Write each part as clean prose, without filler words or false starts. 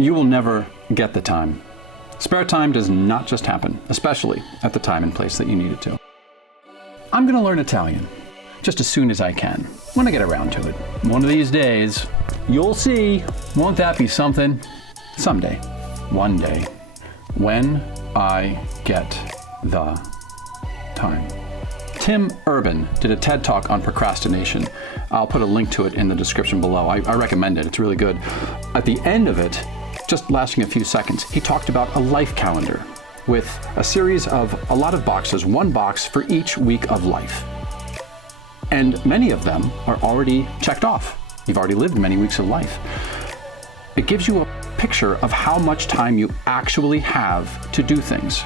You will never get the time. Spare time does not just happen, especially at the time and place that you need it to. I'm going to learn Italian just as soon as I can, when I get around to it. One of these days, you'll see. Won't that be something? Someday, one day, when I get the time. Tim Urban did a TED Talk on procrastination. I'll put a link to it in the description below. I recommend it. It's really good. At the end of it, just lasting a few seconds, he talked about a life calendar with a series of a lot of boxes, one box for each week of life. And many of them are already checked off. You've already lived many weeks of life. It gives you a picture of how much time you actually have to do things.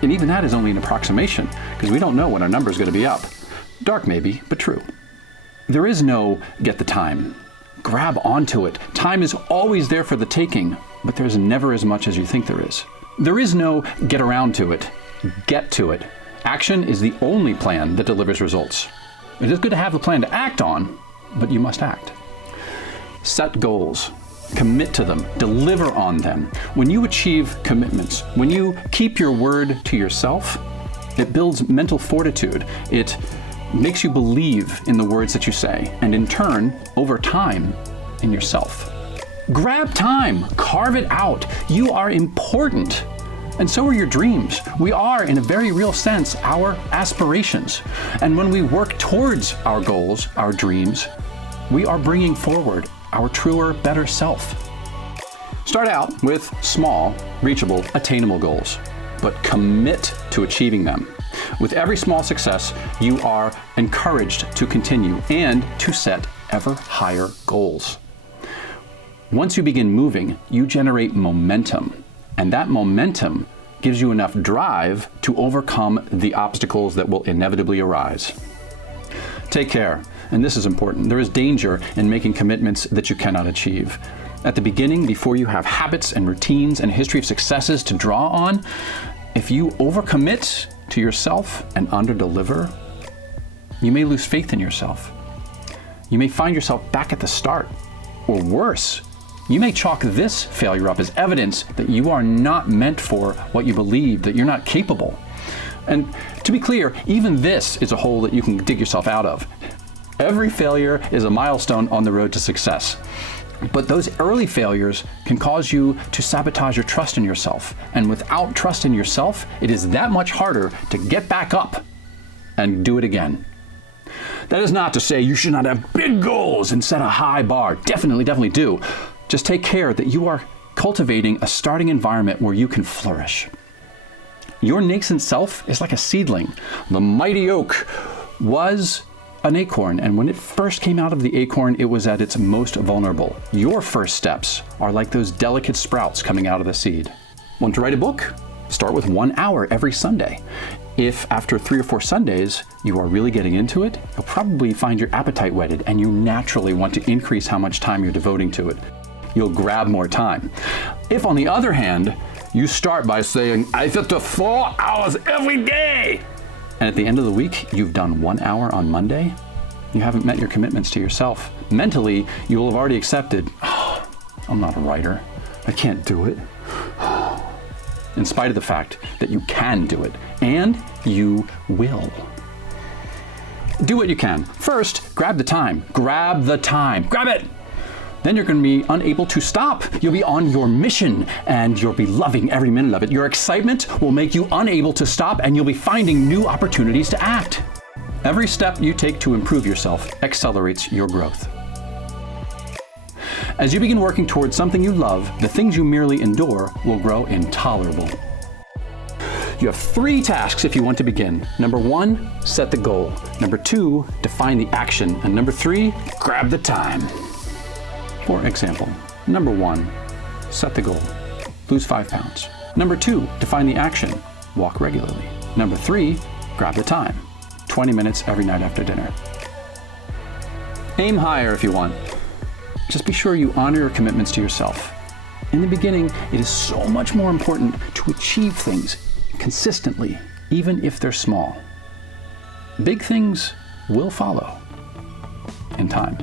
And even that is only an approximation, because we don't know when our number is going to be up. Dark maybe, but true. There is no get the time. Grab onto it. Time is always there for the taking, but there's never as much as you think there is. There is no get around to it. Get to it. Action is the only plan that delivers results. It is good to have a plan to act on, but you must act. Set goals. Commit to them. Deliver on them. When you achieve commitments, when you keep your word to yourself, it builds mental fortitude. It makes you believe in the words that you say, and in turn, over time, in yourself. Grab time. Carve it out. You are important. And so are your dreams. We are, in a very real sense, our aspirations. And when we work towards our goals, our dreams, we are bringing forward our truer, better self. Start out with small, reachable, attainable goals, but commit to achieving them. With every small success, you are encouraged to continue and to set ever higher goals. Once you begin moving, you generate momentum, and that momentum gives you enough drive to overcome the obstacles that will inevitably arise. Take care, and this is important. There is danger in making commitments that you cannot achieve. At the beginning, before you have habits and routines and a history of successes to draw on, if you overcommit to yourself and underdeliver, you may lose faith in yourself. You may find yourself back at the start, or worse, you may chalk this failure up as evidence that you are not meant for what you believe, that you're not capable. And to be clear, even this is a hole that you can dig yourself out of. Every failure is a milestone on the road to success. But those early failures can cause you to sabotage your trust in yourself. And without trust in yourself, it is that much harder to get back up and do it again. That is not to say you should not have big goals and set a high bar. Definitely do. Just take care that you are cultivating a starting environment where you can flourish. Your nascent self is like a seedling. The mighty oak was an acorn, and when it first came out of the acorn, it was at its most vulnerable. Your first steps are like those delicate sprouts coming out of the seed. Want to write a book? Start with 1 hour every Sunday. If after 3 or 4 Sundays you are really getting into it, you'll probably find your appetite whetted, and you naturally want to increase how much time you're devoting to it. You'll grab more time. If, on the other hand, you start by saying, I fit to 4 hours every day, and at the end of the week, you've done 1 hour on Monday, you haven't met your commitments to yourself. Mentally, you will have already accepted, I'm not a writer. I can't do it. In spite of the fact that you can do it, and you will. Do what you can. First, grab the time. Grab the time. Grab it! Then you're going to be unable to stop. You'll be on your mission, and you'll be loving every minute of it. Your excitement will make you unable to stop, and you'll be finding new opportunities to act. Every step you take to improve yourself accelerates your growth. As you begin working towards something you love, the things you merely endure will grow intolerable. You have 3 tasks if you want to begin. Number 1, set the goal. Number 2, define the action. And number 3, grab the time. For example, number 1, set the goal. Lose 5 pounds. Number 2, define the action. Walk regularly. Number 3, grab the time. 20 minutes every night after dinner. Aim higher if you want. Just be sure you honor your commitments to yourself. In the beginning, it is so much more important to achieve things consistently, even if they're small. Big things will follow in time.